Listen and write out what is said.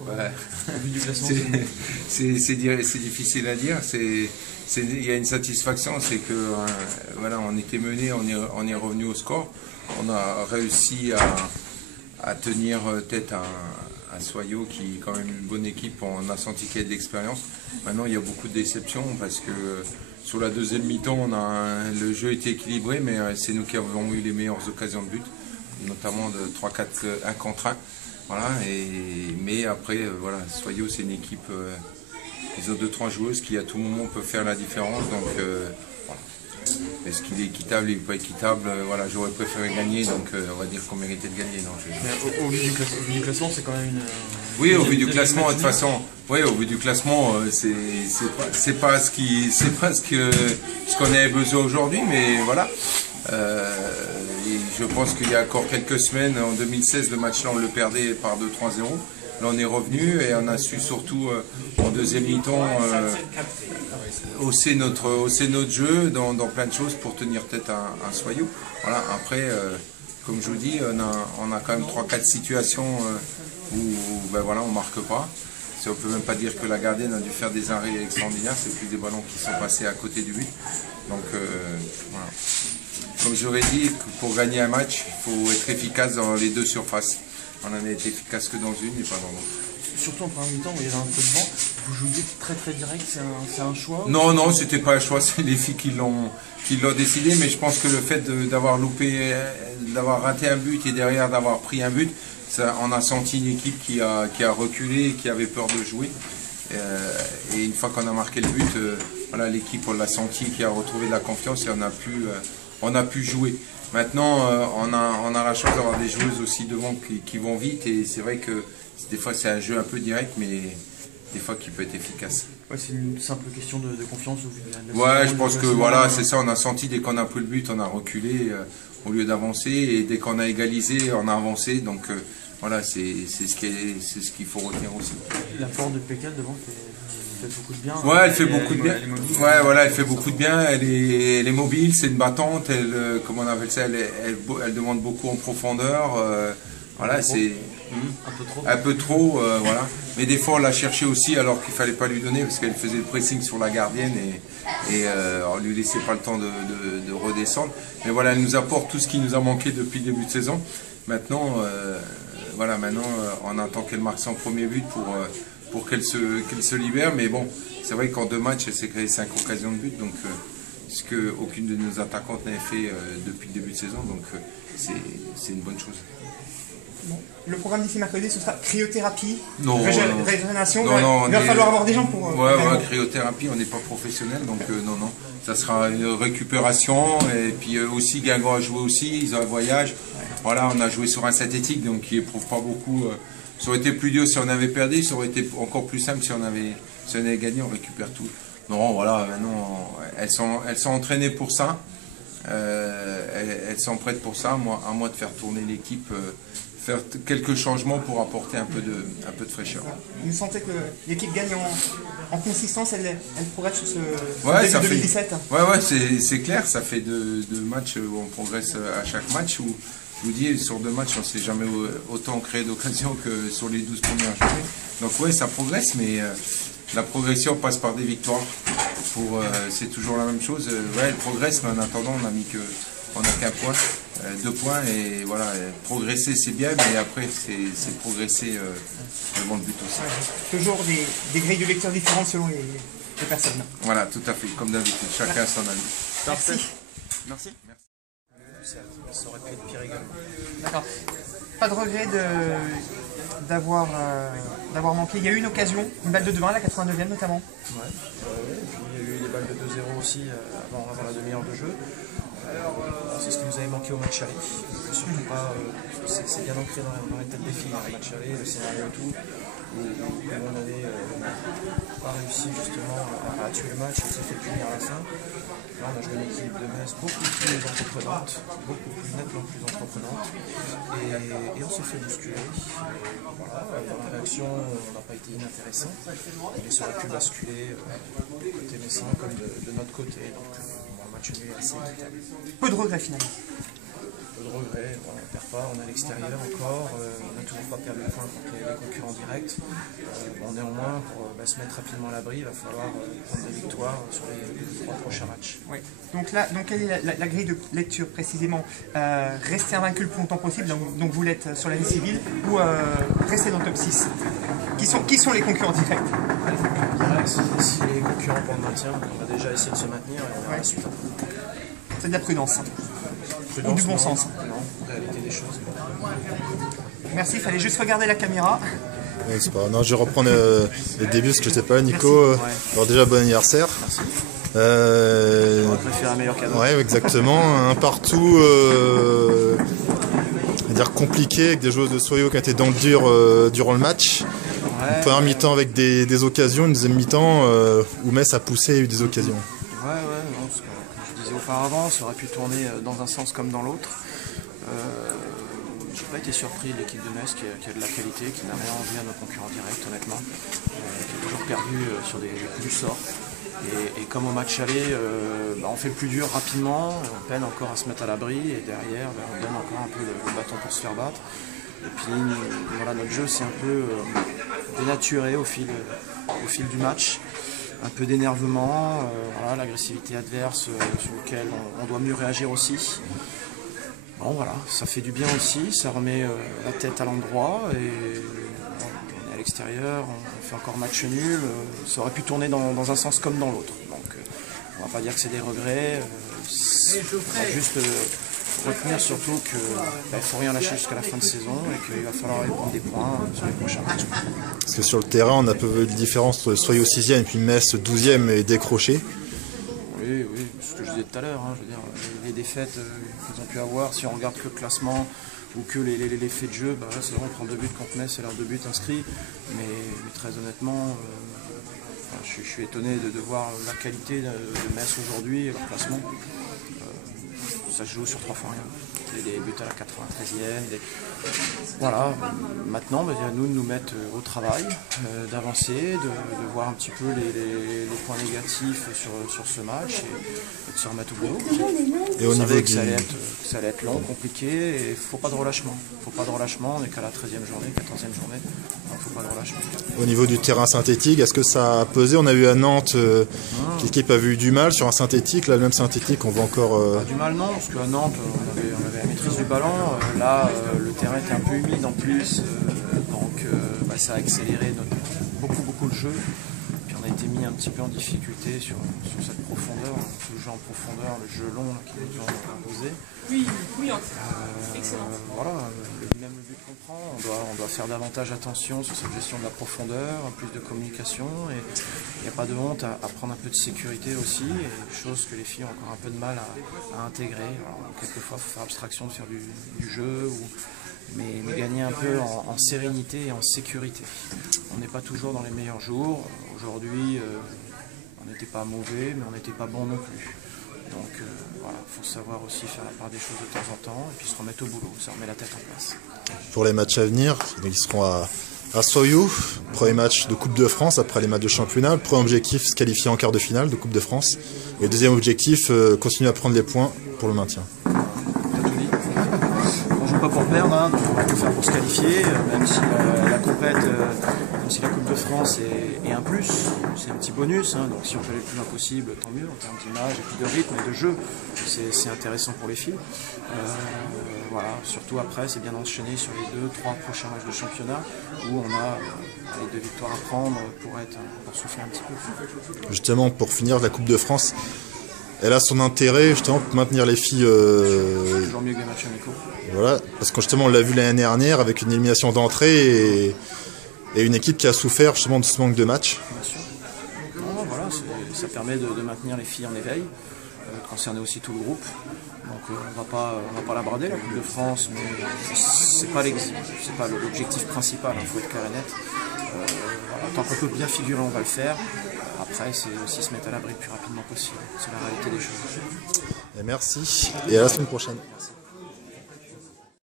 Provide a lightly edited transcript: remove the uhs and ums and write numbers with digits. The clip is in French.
Ouais. Au vu du classement, c'est difficile à dire. Il y a une satisfaction, c'est que voilà, on était mené, on est revenu au score. On a réussi à tenir tête à Soyaux, qui est quand même une bonne équipe. On a senti qu'il y a de l'expérience. Maintenant, il y a beaucoup de déceptions parce que sur la deuxième mi-temps, le jeu était équilibré, mais c'est nous qui avons eu les meilleures occasions de but, notamment de 3-4 1 contre 1. Voilà, mais après, voilà, Soyaux, c'est une équipe, ils ont 2-3 joueuses qui à tout moment peuvent faire la différence. Donc, voilà. Est-ce qu'il est équitable, il n'est pas équitable? Voilà, j'aurais préféré gagner, donc on va dire qu'on méritait de gagner. Non, au vu du classement, c'est quand même une. Oui, au vu du classement, de toute façon, oui, au vu du classement, c'est pas ce qu'on avait besoin aujourd'hui, mais voilà. Et je pense qu'il y a encore quelques semaines, en 2016, le match là, on le perdait par 2-3-0. Là, on est revenu et on a su surtout en deuxième mi-temps hausser notre jeu dans plein de choses pour tenir tête à Soyaux. Voilà, après, comme je vous dis, on a quand même 3-4 situations où ben voilà, on ne marque pas. On ne peut même pas dire que la gardienne a dû faire des arrêts extraordinaires, c'est plus des ballons qui sont passés à côté du but. Donc voilà. Comme j'aurais dit, pour gagner un match, il faut être efficace dans les deux surfaces. On en a été efficace que dans une et pas dans l'autre. Surtout en première mi-temps où il y avait un peu de vent, vous jouiez très direct, c'est un choix? Non, c'était pas un choix, c'est les filles qui l'ont décidé, mais je pense que le fait d'avoir loupé, d'avoir raté un but et derrière d'avoir pris un but, ça, on a senti une équipe qui a reculé, qui avait peur de jouer. Et une fois qu'on a marqué le but, voilà, l'équipe, on l'a senti, qui a retrouvé de la confiance et on a pu jouer. Maintenant, on a la chance d'avoir des joueuses aussi devant qui vont vite, et c'est vrai que des fois c'est un jeu un peu direct, mais des fois qui peut être efficace. Ouais, c'est une simple question de confiance au vu de la Ouais, je pense que voilà, c'est ça, on a senti dès qu'on a pris le but, on a reculé au lieu d'avancer, et dès qu'on a égalisé, on a avancé, donc voilà, c'est ce qu'il faut retenir aussi. L'apport de Pécal devant fait beaucoup de bien. Ouais, elle fait beaucoup de bien. Ouais, voilà, elle fait beaucoup de bien. Elle est mobile, c'est une battante. Comment on appelle ça, elle demande beaucoup en profondeur. Voilà, c'est un peu trop, voilà. Mais des fois, on l'a cherché aussi alors qu'il fallait pas lui donner parce qu'elle faisait le pressing sur la gardienne et on lui laissait pas le temps de redescendre. Mais voilà, elle nous apporte tout ce qui nous a manqué depuis le début de saison. Maintenant, voilà, on attend qu'elle marque son premier but pour qu'elle se libère. Mais bon, c'est vrai qu'en 2 matchs, elle s'est créé 5 occasions de but, donc ce qu'aucune de nos attaquantes n'avait fait depuis le début de saison, donc c'est une bonne chose. Bon. Le programme d'ici mercrédi, ce sera cryothérapie, régénération. Non, il va falloir avoir des gens pour. Ouais, cryothérapie, on n'est pas professionnel, donc non. Ça sera une récupération, et puis aussi Guingamp a joué aussi, ils ont un voyage. Ouais. Voilà, on a joué sur un synthétique, donc qui éprouve pas beaucoup. Ça aurait été plus dur si on avait perdu, ça aurait été encore plus simple si on avait gagné, on récupère tout. Non, voilà, maintenant, elles sont entraînées pour ça. Elles sont prêtes pour ça, à moi de faire tourner l'équipe, faire quelques changements pour apporter un peu de fraîcheur. Vous sentez que l'équipe gagne en consistance, elle progresse sur ce début 2017? Ouais, c'est clair, ça fait 2 matchs où on progresse à chaque match, où je vous dis, sur 2 matchs, on ne s'est jamais autant créé d'occasions que sur les 12 premières journées. Donc ouais, ça progresse, mais la progression passe par des victoires. C'est toujours la même chose. Ouais, elle progresse, mais en attendant, on n'a qu'un point, 2 points, et voilà, progresser c'est bien, mais après c'est progresser devant le but aussi. Ouais, toujours des grilles de lecture différentes selon les personnes. Voilà, tout à fait, comme d'habitude, chacun son avis. Merci. Merci. Ça aurait pu être pire également. D'accord. Pas de regret d'avoir manqué. Il y a eu une occasion, une balle de 2-1 à la 89e notamment. Ouais, et puis il y a eu les balles de 2-0 aussi avant la demi-heure de jeu. C'est ce qui nous avait manqué au match aller. Surtout pas, c'est bien ancré dans les têtes des filles, le match aller, le scénario et tout, où on n'avait pas réussi justement à tuer le match, on s'est fait punir à la fin. Là, on a joué une équipe de Metz beaucoup plus entreprenante, beaucoup plus nettement plus entreprenante, et on s'est fait bousculer. Voilà, dans la réaction, on n'a pas été inintéressant, mais ça aurait pu basculer côté messin comme de notre côté. Donc, le match nul est assez équitable. Peu de regrets finalement. peu de regret, voilà, on ne perd pas, on est à l'extérieur encore, on n'a toujours pas perdu le point contre les concurrents directs. Bon, néanmoins, pour se mettre rapidement à l'abri, il va falloir prendre des victoires sur les 3 prochains matchs. Oui. Donc là, quelle est la grille de lecture précisément? Rester invaincu le plus longtemps possible, donc vous l'êtes sur l'année civile, ou rester dans le top 6? Qui sont les concurrents directs? Les concurrents directs, si les concurrents pour le maintien, on va déjà essayer de se maintenir et on verra la suite. C'est de la prudence. Prudence, ou du bon non, sens. Non, réalité des choses. Merci, il fallait juste regarder la caméra. Oui, c'est pas grave. Non, je vais reprendre le début parce que je sais pas, Nico. Merci. Alors déjà bon anniversaire. Merci. Euh, On préfère un meilleur cadeau. ouais, exactement. Un partout, on va dire compliqué, avec des joueurs de Soyo qui ont été dans le dur durant le match. Ouais, Une première mi-temps avec des occasions, une deuxième mi-temps où Metz a poussé et a eu des occasions. Ouais, non, parce que, comme je disais auparavant, ça aurait pu tourner dans un sens comme dans l'autre. J'ai pas été surpris de l'équipe de Metz qui a de la qualité, qui n'a rien envie à nos concurrents directs, honnêtement, qui a toujours perdu sur des coups du sort. Et comme au match aller, on fait le plus dur rapidement, on peine encore à se mettre à l'abri, et derrière, on donne encore un peu le bâton pour se faire battre. Et puis voilà, notre jeu s'est un peu dénaturé au fil du match. Un peu d'énervement, voilà, l'agressivité adverse sur laquelle on doit mieux réagir aussi. Bon voilà, ça fait du bien aussi, ça remet la tête à l'endroit et on est à l'extérieur, on fait encore match nul, ça aurait pu tourner dans un sens comme dans l'autre. Donc on va pas dire que c'est des regrets, on va juste retenir surtout qu'il ne faut rien lâcher jusqu'à la fin de saison et qu'il va falloir aller prendre des points sur les prochains matchs. Parce que sur le terrain, on a un peu de différence entre Soyo 6e et puis Metz 12e et décroché. Oui, ce que je disais tout à l'heure, je veux dire, les défaites qu'ils ont pu avoir, si on regarde que le classement ou que les faits de jeu, c'est vrai, on prend 2 buts contre Metz, c'est leurs 2 buts inscrits, mais très honnêtement, je suis étonné de voir la qualité de Metz aujourd'hui et leur classement. Ça se joue sur 3 fois rien. Des buts à la 93e. Voilà, maintenant, à nous de nous mettre au travail, d'avancer, de voir un petit peu les points négatifs sur ce match et de se remettre au boulot. Et au niveau que ça allait être long, compliqué, et il ne faut pas de relâchement. Il ne faut pas de relâchement, on n'est qu'à la 13e journée, 14e journée, donc il ne faut pas de relâchement. Au niveau du terrain synthétique, est-ce que ça a pesé? On a vu à Nantes, l'équipe avait eu du mal sur un synthétique, là le même synthétique, on voit encore... Du mal non, parce qu'à Nantes, on avait la maîtrise du ballon, là le terrain était un peu humide en plus, donc ça a accéléré beaucoup le jeu. Puis on a été mis un petit peu en difficulté sur cette profondeur, ce jeu en profondeur, le jeu long qui nous ont imposé. Voilà, même le but qu'on prend, on doit faire davantage attention sur cette gestion de la profondeur, plus de communication, et il n'y a pas de honte à prendre un peu de sécurité aussi, et chose que les filles ont encore un peu de mal à intégrer. Alors, quelquefois, il faut faire abstraction de faire du jeu, mais gagner un peu en sérénité et en sécurité. On n'est pas toujours dans les meilleurs jours. Aujourd'hui, on n'était pas mauvais, mais on n'était pas bon non plus. Donc voilà, il faut savoir aussi faire la part des choses de temps en temps et puis se remettre au boulot, ça remet la tête en place. Pour les matchs à venir, donc ils seront à Soyo, premier match de Coupe de France après les matchs de championnat. Le premier objectif, se qualifier en quart de finale de Coupe de France. Et le deuxième objectif, continuer à prendre les points pour le maintien. T'as tout dit. On joue pas pour perdre, donc on va tout faire pour se qualifier, même si la compète, même si la Coupe de France est un plus, c'est un petit bonus, donc si on peut aller le plus loin possible, tant mieux en termes d'image et puis de rythme et de jeu, c'est intéressant pour les filles. Voilà, surtout après, c'est bien d'enchaîner sur les 2-3 prochains matchs de championnat où on a les 2 victoires à prendre pour souffler un petit peu. Justement, pour finir, la Coupe de France, elle a son intérêt justement pour maintenir les filles. Toujours mieux que les matchs amicaux. Voilà, parce que justement on l'a vu l'année dernière avec une élimination d'entrée et une équipe qui a souffert justement de ce manque de matchs. Bien sûr. Non, voilà, ça permet de maintenir les filles en éveil, de concerner aussi tout le groupe. Donc on va pas la brader la Coupe de France, mais c'est pas l'objectif principal, il faut être clair et net. Voilà, tant qu'on peut bien figurer, on va le faire. Après, c'est aussi se mettre à l'abri le plus rapidement possible. C'est la réalité des choses. Et merci, et à la semaine prochaine. Merci.